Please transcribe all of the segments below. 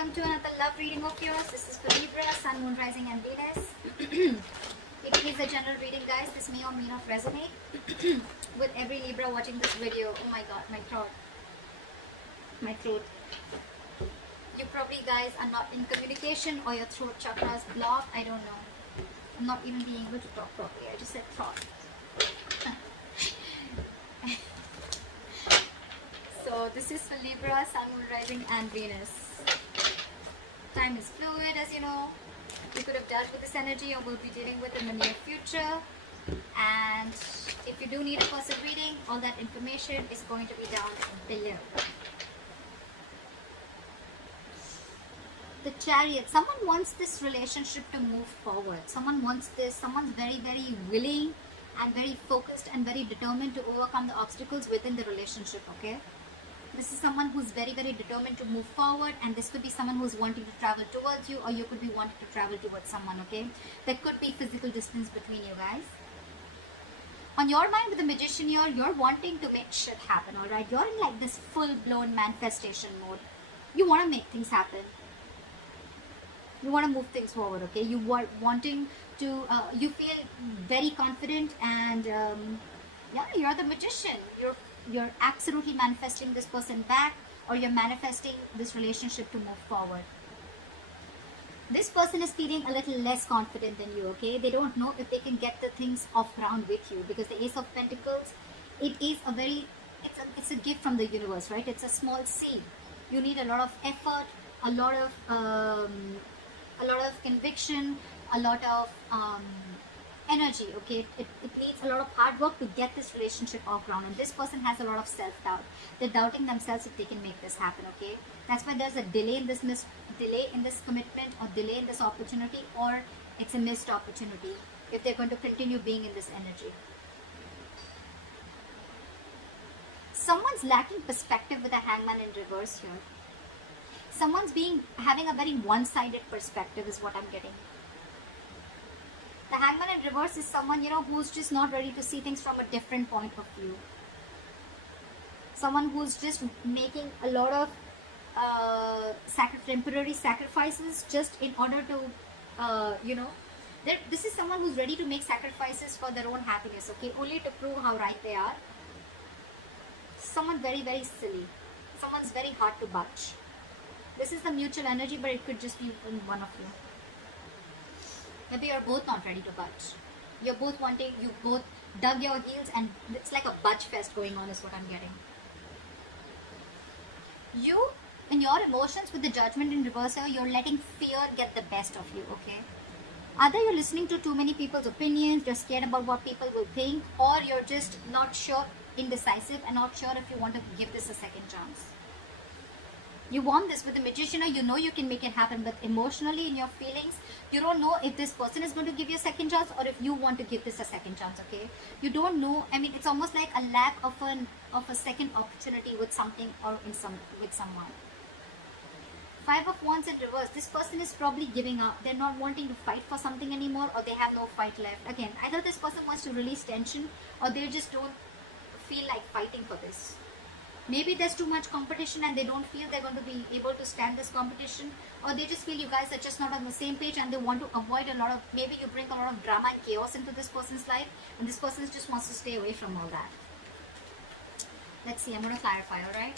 welcome to another love reading of yours. This is for Libra, Sun, Moon, Rising and Venus. It is a general reading, guys. This may or may not resonate with every Libra watching this video. Oh my god, my throat. My throat. You probably, guys, are not in communication or your throat chakra is blocked. I don't know. I'm not even being able to talk properly. I just said throat. So this is for Libra, Sun, Moon, Rising and Venus. Time is fluid, as you know. You could have dealt with this energy or will be dealing with in the near future. And if you do need a person reading, all that information is going to be down below. The Chariot. Someone wants this relationship to move forward. Someone wants this. Someone's very, very willing and very focused and very determined to overcome the obstacles within the relationship, okay? This is someone who's very, very determined to move forward, and this could be someone who's wanting to travel towards you, or you could be wanting to travel towards someone, okay? There could be physical distance between you guys. On your mind with the Magician here, you're wanting to make shit happen, alright? You're in like this full-blown manifestation mode. You want to make things happen. You want to move things forward, okay? You are wanting to, you feel very confident, and yeah, you're the Magician. You're absolutely manifesting this person back, or you're manifesting this relationship to move forward. This person is feeling a little less confident than you, okay? They don't know if they can get the things off ground with you, because the Ace of Pentacles, it is a very, it's a gift from the universe, right? It's a small seed. You need a lot of effort, a lot of conviction, a lot of energy, okay? It needs a lot of hard work to get this relationship off ground, and this person has a lot of self-doubt. They're doubting themselves if they can make this happen, okay? That's why there's a delay in this commitment, or delay in this opportunity, or it's a missed opportunity if they're going to continue being in this energy. Someone's lacking perspective with a Hangman in reverse here. Someone's having a very one-sided perspective is what I'm getting. The Hangman in reverse is someone, you know, who's just not ready to see things from a different point of view. Someone who's just making a lot of temporary sacrifices just in order to, you know, this is someone who's ready to make sacrifices for their own happiness, okay, only to prove how right they are. Someone very, very silly. Someone's very hard to budge. This is the mutual energy, but it could just be in one of you. Maybe you're both not ready to budge. You're both wanting, you both dug your heels, and it's like a budge fest going on is what I'm getting. You, in your emotions with the Judgment in reverse here, you're letting fear get the best of you, okay? Either you're listening to too many people's opinions, you're scared about what people will think, or you're just not sure, indecisive, and not sure if you want to give this a second chance. You want this with the Magician, or you know you can make it happen, but emotionally in your feelings, you don't know if this person is going to give you a second chance, or if you want to give this a second chance, okay? You don't know. I mean, it's almost like a lack of a second opportunity with something, or with someone. Five of Wands in reverse. This person is probably giving up. They're not wanting to fight for something anymore, or they have no fight left. Again, either this person wants to release tension, or they just don't feel like fighting for this. Maybe there's too much competition and they don't feel they're going to be able to stand this competition, or they just feel you guys are just not on the same page and they want to avoid a lot of, maybe you bring a lot of drama and chaos into this person's life, and this person just wants to stay away from all that. Let's see, I'm going to clarify, alright?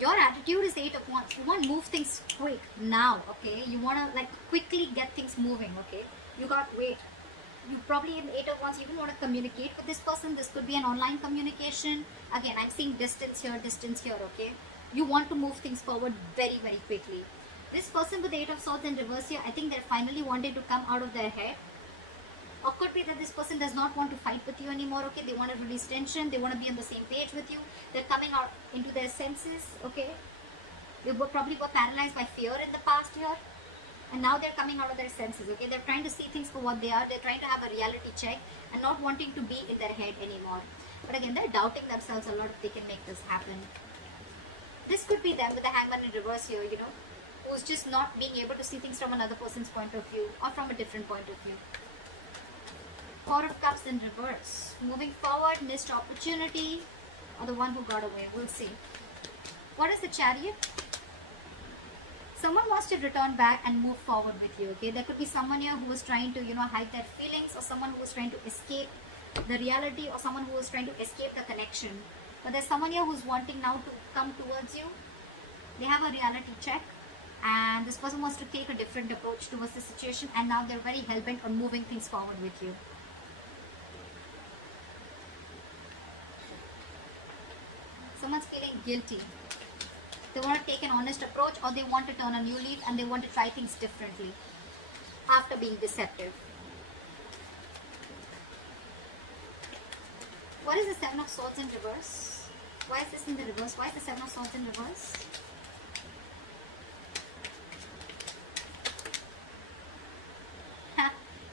Your attitude is 8 of Wands. You want to move things quick now, okay? You want to like quickly get things moving, okay? You got weight. You probably in 8 of Wands, you don't want to communicate with this person. This could be an online communication. Again, I'm seeing distance here, okay? You want to move things forward very, very quickly. This person with the 8 of Swords in reverse here, I think they're finally wanting to come out of their head. Or could be that this person does not want to fight with you anymore, okay? They want to release tension. They want to be on the same page with you. They're coming out into their senses, okay? They probably were paralyzed by fear in the past here. And now they're coming out of their senses, okay? They're trying to see things for what they are. They're trying to have a reality check and not wanting to be in their head anymore. But again, they're doubting themselves a lot if they can make this happen. This could be them with the Hangman in reverse here, you know, who's just not being able to see things from another person's point of view, or from a different point of view. Four of Cups in reverse. Moving forward, missed opportunity, or the one who got away. We'll see. What is the Chariot? Someone wants to return back and move forward with you, okay? There could be someone here who is trying to, hide their feelings, or someone who is trying to escape the reality, or someone who is trying to escape the connection. But there's someone here who's wanting now to come towards you. They have a reality check, and this person wants to take a different approach towards the situation, and now they're very hell-bent on moving things forward with you. Someone's feeling guilty. They want to take an honest approach, or they want to turn a new leaf and they want to try things differently after being deceptive. What is the Seven of Swords in reverse? Why is this in the reverse? Why is the Seven of Swords in reverse?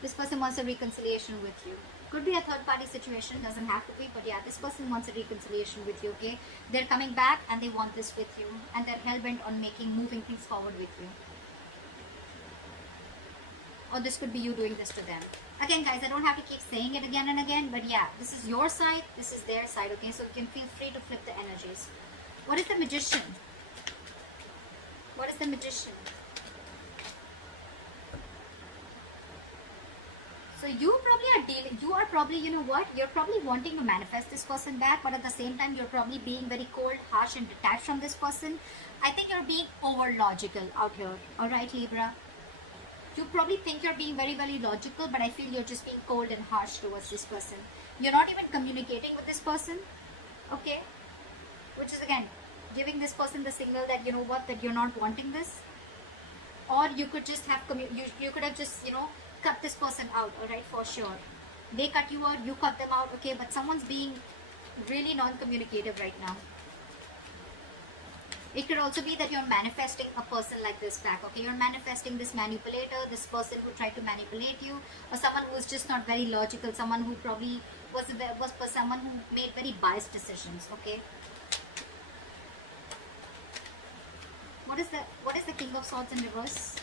This person wants a reconciliation with you. Could be a third party situation, doesn't have to be, but yeah, this person wants a reconciliation with you, okay? They're coming back and they want this with you, and they're hell-bent on moving things forward with you. Or this could be you doing this to them. Again, guys, I don't have to keep saying it again and again, but yeah, this is your side, this is their side, okay? So you can feel free to flip the energies. What is the Magician? What is the Magician? So you are probably, you're probably wanting to manifest this person back, but at the same time, you're probably being very cold, harsh, and detached from this person. I think you're being over logical out here. All right, Libra. You probably think you're being very, very logical, but I feel you're just being cold and harsh towards this person. You're not even communicating with this person, okay? Which is, again, giving this person the signal that, that you're not wanting this. Or you could just have, you could have just, cut this person out, alright, for sure. They cut you out, you cut them out, okay, but someone's being really non-communicative right now. It could also be that you're manifesting a person like this back, okay? You're manifesting this manipulator, this person who tried to manipulate you, or someone who's just not very logical, someone who probably was someone who made very biased decisions, okay? What is the King of Swords in reverse?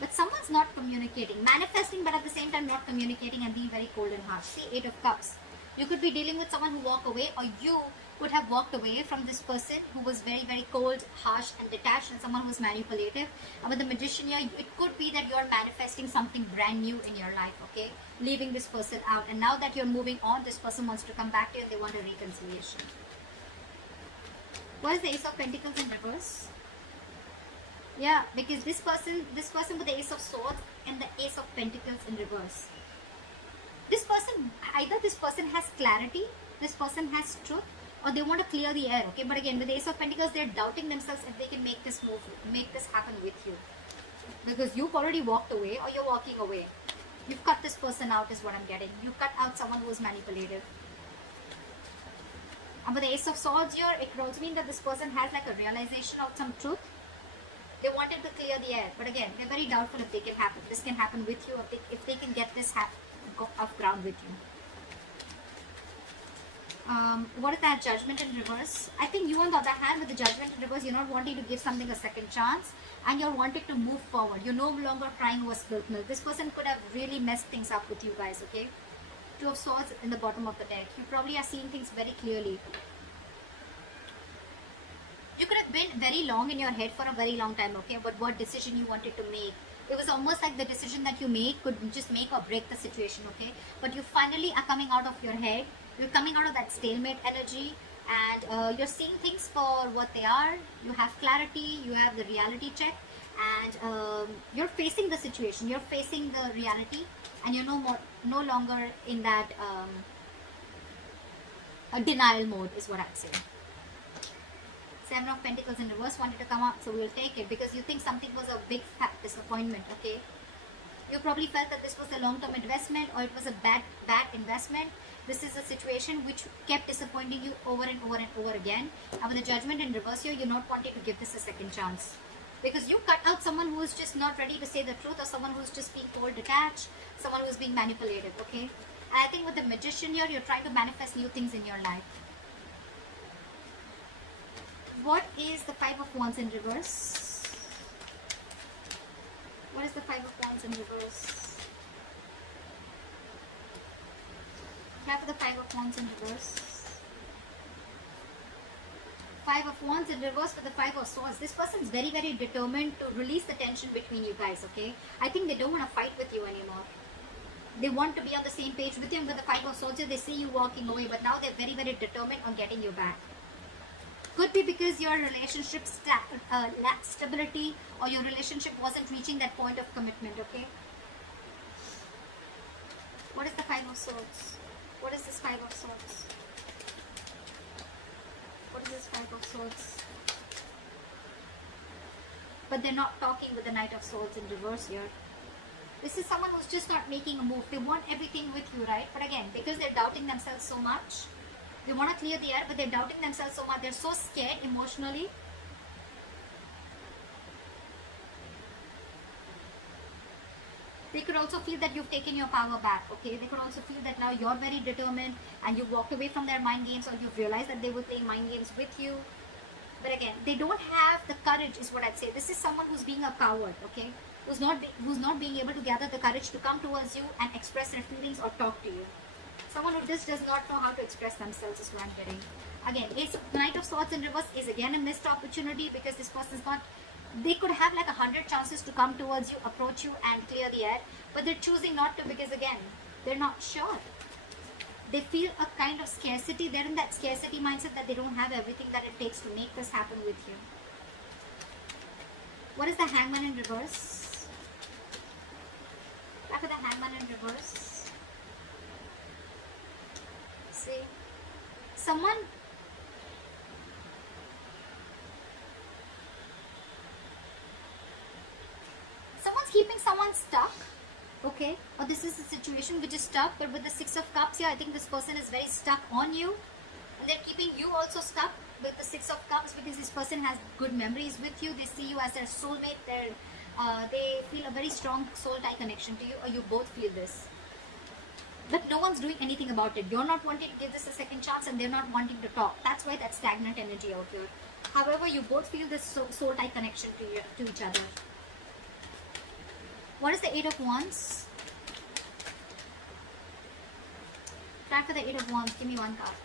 But someone's not communicating, manifesting, but at the same time not communicating and being very cold and harsh. See, Eight of Cups. You could be dealing with someone who walked away, or you could have walked away from this person who was very, very cold, harsh, and detached, and someone who's manipulative. And with the Magician here, it could be that you're manifesting something brand new in your life, okay? Leaving this person out. And now that you're moving on, this person wants to come back to you and they want a reconciliation. What is the Ace of Pentacles in reverse? Yeah, because this person with the Ace of Swords and the Ace of Pentacles in reverse. Either this person has clarity, this person has truth, or they want to clear the air, okay? But again, with the Ace of Pentacles, they're doubting themselves if they can make this move, make this happen with you. Because you've already walked away, or you're walking away. You've cut this person out is what I'm getting. You cut out someone who's manipulative. And with the Ace of Swords here, it could also mean that this person has like a realization of some truth. They wanted to clear the air, but again, they're very doubtful if this can happen with you, if they can get this off ground with you. What is that? Judgment in reverse? I think you, on the other hand, with the Judgment in reverse, you're not wanting to give something a second chance, and you're wanting to move forward. You're no longer crying over spilt milk. This person could have really messed things up with you guys, okay? Two of Swords in the bottom of the deck. You probably are seeing things very clearly. You could have been very long in your head for a very long time, okay, about what decision you wanted to make. It was almost like the decision that you make could just make or break the situation, okay? But you finally are coming out of your head. You're coming out of that stalemate energy, and you're seeing things for what they are. You have clarity, you have the reality check, and you're facing the situation. You're facing the reality, and you're no longer in that denial mode is what I'm saying. Seven of Pentacles in reverse wanted to come out, so we'll take it because you think something was a big fat disappointment, okay? You probably felt that this was a long-term investment, or it was a bad investment. This is a situation which kept disappointing you over and over and over again. And with the Judgment in reverse here, you're not wanting to give this a second chance. Because you cut out someone who is just not ready to say the truth, or someone who's just being cold, detached, someone who's being manipulative, okay? And I think with the Magician here, you're trying to manifest new things in your life. What is the Five of Wands in reverse? What is the Five of Wands in reverse? Have the Five of Wands in reverse. Five of Wands in reverse with the Five of Swords. This person is very, very determined to release the tension between you guys, okay? I think they don't want to fight with you anymore. They want to be on the same page with you. And with the Five of Swords, they see you walking away, but now they're very, very determined on getting you back. Could be because your relationship lacked stability, or your relationship wasn't reaching that point of commitment, okay? What is the Five of Swords? What is this Five of Swords? What is this Five of Swords? But they're not talking with the Knight of Swords in reverse here. This is someone who's just not making a move. They want everything with you, right? But again, because they're doubting themselves so much, they want to clear the air, but they're doubting themselves so much. They're so scared emotionally. They could also feel that you've taken your power back, okay? They could also feel that now you're very determined and you've walked away from their mind games, or you've realized that they were playing mind games with you. But again, they don't have the courage is what I'd say. This is someone who's being a coward, okay? Who's not being able to gather the courage to come towards you and express their feelings or talk to you. Someone who just does not know how to express themselves is what I'm getting. Again, Knight of Swords in reverse is again a missed opportunity, because this person's not... They could have like 100 chances to come towards you, approach you and clear the air, but they're choosing not to because again, they're not sure. They feel a kind of scarcity. They're in that scarcity mindset that they don't have everything that it takes to make this happen with you. What is the Hangman in reverse? Back with the Hangman in reverse. See, someone's keeping someone stuck, okay? Or this is a situation which is stuck, but with the Six of Cups here, I think this person is very stuck on you, and they're keeping you also stuck with the Six of Cups, because this person has good memories with you. They see you as their soulmate. They feel a very strong soul tie connection to you, or you both feel this. But no one's doing anything about it. You're not wanting to give this a second chance, and they're not wanting to talk. That's why that stagnant energy out here. However, you both feel this soul tie connection to each other. What is the Eight of Wands? Try for the Eight of Wands. Give me one card.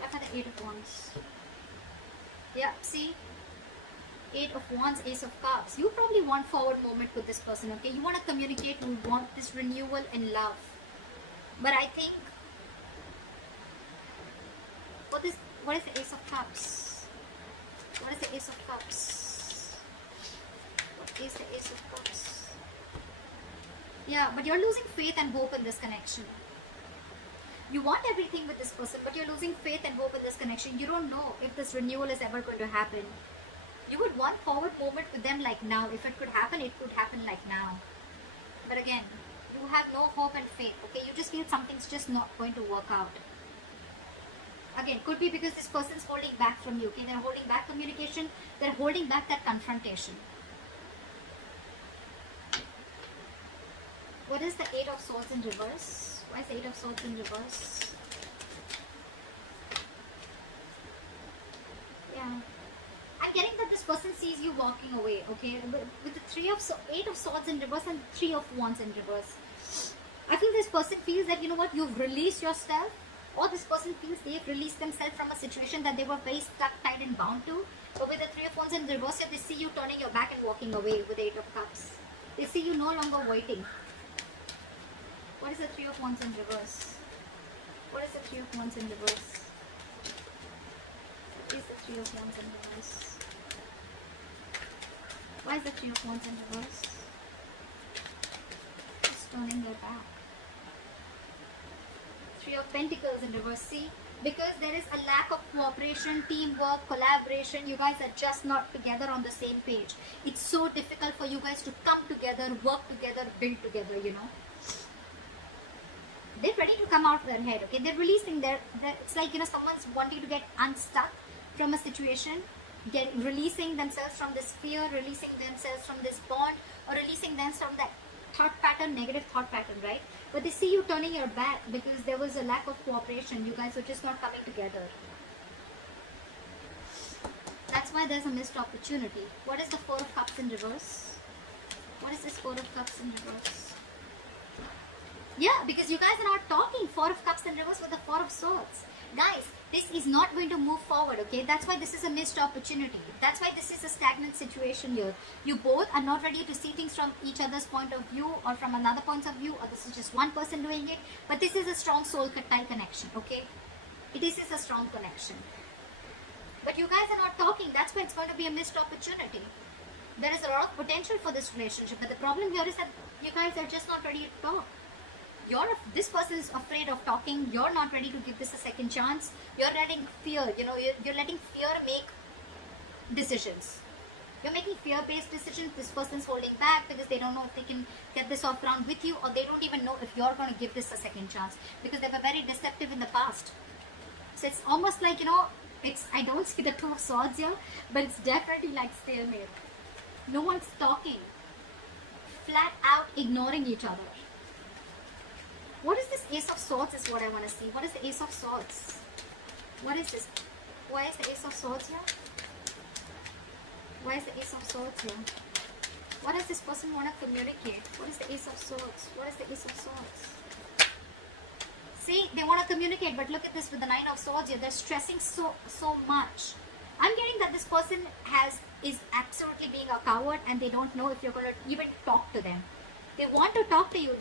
Try for the Eight of Wands. Yeah, see? Eight of Wands, Ace of Cups. You probably want forward movement with this person, okay? You want to communicate. You want this renewal in love. But I think... What is the Ace of Cups? What is the Ace of Cups? Is the Ace of Cups. Yeah, but you're losing faith and hope in this connection. You want everything with this person, but you're losing faith and hope in this connection. You don't know if this renewal is ever going to happen. You would want forward movement with them like now. If it could happen, it could happen like now. But again, you have no hope and faith, okay? You just feel something's just not going to work out. Again, could be because this person's holding back from you, okay? They're holding back communication. They're holding back that confrontation. What is the Eight of Swords in reverse? Why is the Eight of Swords in reverse? Yeah. I'm getting that this person sees you walking away, okay? With the Eight of Swords in reverse and Three of Wands in reverse. I feel this person feels that, you know what, you've released yourself, or this person feels they've released themselves from a situation that they were very stuck, tied and bound to. But with the Three of Wands in reverse, they see you turning your back and walking away with the Eight of Cups. They see you no longer waiting. What is the Three of Wands in reverse? What is the Three of Wands in reverse? What is the Three of Wands in reverse? Why is the Three of Wands in reverse? Just turning their back. Three of Pentacles in reverse. See? Because there is a lack of cooperation, teamwork, collaboration. You guys are just not together on the same page. It's so difficult for you guys to come together, work together, build together, you know. They're ready to come out of their head, okay? They're releasing it's like, you know, someone's wanting to get unstuck from a situation, releasing themselves from this fear, releasing themselves from this bond, or releasing them from that thought pattern, negative thought pattern, right? But they see you turning your back because there was a lack of cooperation. You guys were just not coming together. That's why there's a missed opportunity. What is the Four of Cups in reverse? What is this Four of Cups in reverse? Yeah, because you guys are not talking. Four of Cups in reverse with the Four of Swords. Guys, This is not going to move forward, okay? That's why this is a missed opportunity. That's why this is a stagnant situation here. You both are not ready to see things from each other's point of view or from another point of view, or this is just one person doing it. But this is a strong soul tie connection, okay? This is a strong connection. But you guys are not talking. That's why it's going to be a missed opportunity. There is a lot of potential for this relationship, but the problem here is that you guys are just not ready to talk. This person is afraid of talking. You're not ready to give this a second chance. You're letting fear, you're letting fear make decisions. You're making fear-based decisions. This person's holding back because they don't know if they can get this off ground with you, or they don't even know if you're going to give this a second chance because they were very deceptive in the past. So it's almost like, I don't see the Two of Swords here, but it's definitely like stalemate. No one's talking. Flat out ignoring each other. What is this Ace of Swords is what I want to see. What is the Ace of Swords? What is this? Why is the Ace of Swords here? Why is the Ace of Swords here? What does this person want to communicate? What is the Ace of Swords? What is the Ace of Swords? See, they want to communicate, but look at this with the Nine of Swords here. They're stressing so much. I'm getting that this person is absolutely being a coward, and they don't know if you're going to even talk to them. They want to talk to you,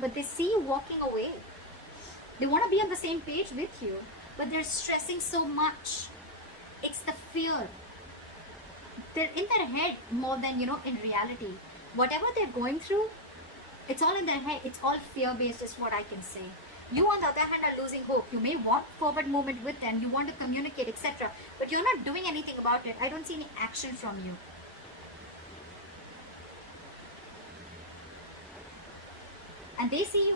but they see you walking away. They want to be on the same page with you, but they're stressing so much. It's the fear. They're in their head more than, in reality. Whatever they're going through, it's all in their head. It's all fear-based is what I can say. You, on the other hand, are losing hope. You may want forward movement with them. You want to communicate, etc. But you're not doing anything about it. I don't see any action from you. And they see you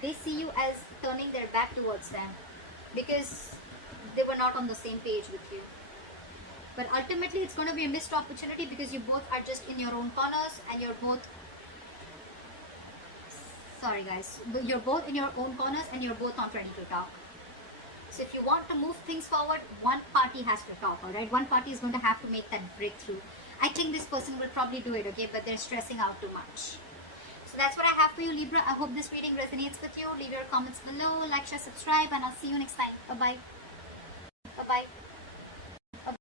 they see you as turning their back towards them because they were not on the same page with you. But ultimately, it's going to be a missed opportunity because you both are just in your own corners, and you're both, sorry guys, you're both in your own corners and you're both not ready to talk. So if you want to move things forward, one party has to talk, alright? One party is going to have to make that breakthrough. I think this person will probably do it, okay? But they're stressing out too much. So that's what I have for you, Libra. I hope this reading resonates with you. Leave your comments below, like, share, subscribe, and I'll see you next time. Bye-bye. Bye-bye.